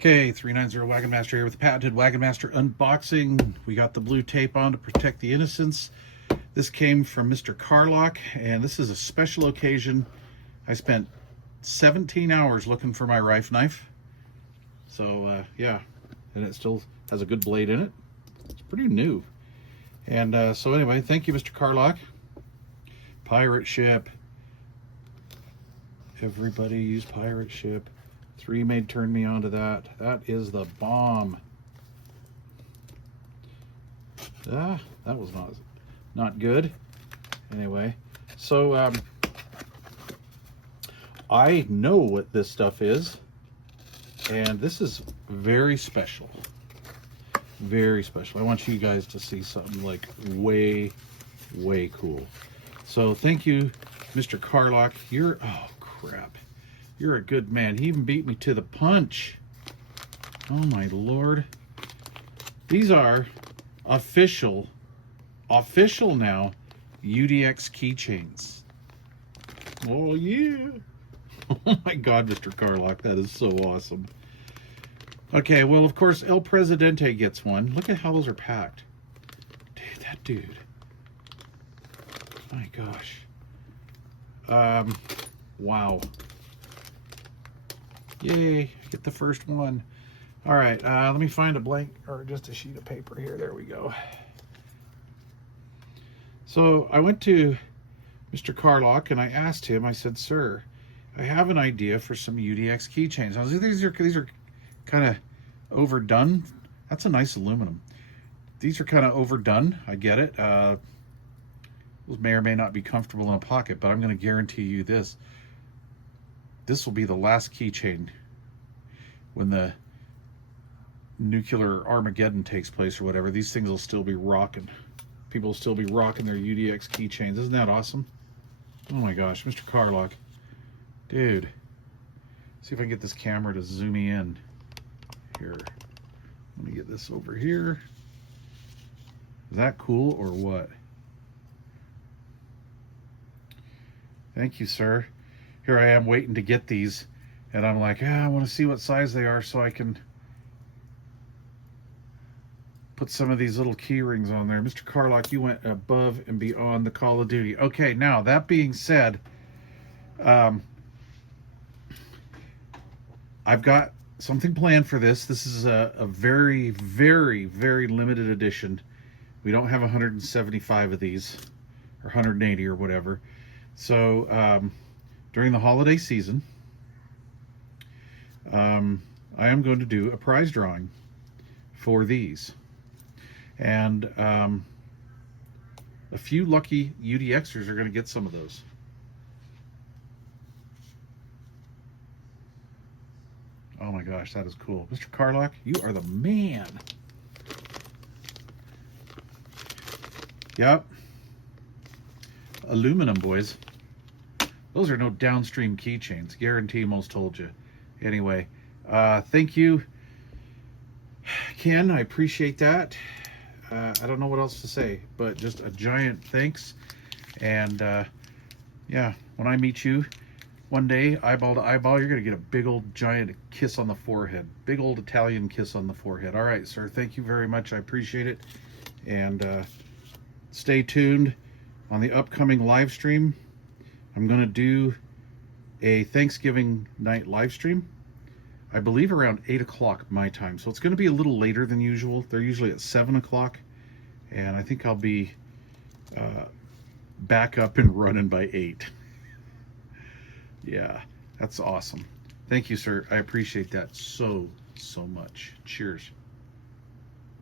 Okay, 390 Wagon Master here with the patented Wagon Master unboxing. We got the blue tape on to protect the innocents. This came from Mr. Carlock, and this is a special occasion. I spent 17 hours looking for my rife knife. So, yeah, and it still has a good blade in it. It's pretty new. And so anyway, thank you, Mr. Carlock. Pirate ship. Everybody use pirate ship. 3 may turn me on to that. That is the bomb. That was not good. Anyway, so I know what this stuff is, and this is very special. Very special. I want you guys to see something like way cool. So thank you, Mr. Carlock. You're, oh crap. You're a good man. He even beat me to the punch. Oh my Lord. These are official now UDX keychains. Oh yeah. Oh my God, Mr. Carlock, that is so awesome. Okay, well, of course, El Presidente gets one. Look at how those are packed. Dude, that dude. My gosh. Wow. Yay, I get the first one. All right, let me find a blank, or just a sheet of paper here. There we go. So I went to Mr. Carlock and I asked him, I said, sir, I have an idea for some UDX keychains. I was like, these are kind of overdone. That's a nice aluminum. These are kind of overdone. I get it. Those may or may not be comfortable in a pocket, but I'm going to guarantee you this. This will be the last keychain when the nuclear Armageddon takes place or whatever. These things will still be rocking. People will still be rocking their UDX keychains. Isn't that awesome? Oh my gosh, Mr. Carlock. Dude. See if I can get this camera to zoom me in. Here. Let me get this over here. Is that cool or what? Thank you, sir. Here I am waiting to get these, and I'm like, I want to see what size they are so I can put some of these little key rings on there. Mr. Carlock, you went above and beyond the Call of Duty. Okay, now, that being said, I've got something planned for this. This is a very limited edition. We don't have 175 of these, or 180 or whatever. So, during the holiday season, I am going to do a prize drawing for these. And a few lucky UDXers are going to get some of those. Oh my gosh, that is cool. Mr. Carlock, you are the man. Yep. Aluminum, boys. Those are no downstream keychains. Guarantee most told you. Anyway, thank you, Ken. I appreciate that. I don't know what else to say, but just a giant thanks. And yeah, when I meet you one day, eyeball to eyeball, you're going to get a big old giant kiss on the forehead. Big old Italian kiss on the forehead. All right, sir. Thank you very much. I appreciate it. And stay tuned on the upcoming live stream. I'm going to do a Thanksgiving night live stream, I believe around 8 o'clock my time. So it's going to be a little later than usual. They're usually at 7 o'clock. And I think I'll be back up and running by 8. Yeah, that's awesome. Thank you, sir. I appreciate that so much. Cheers.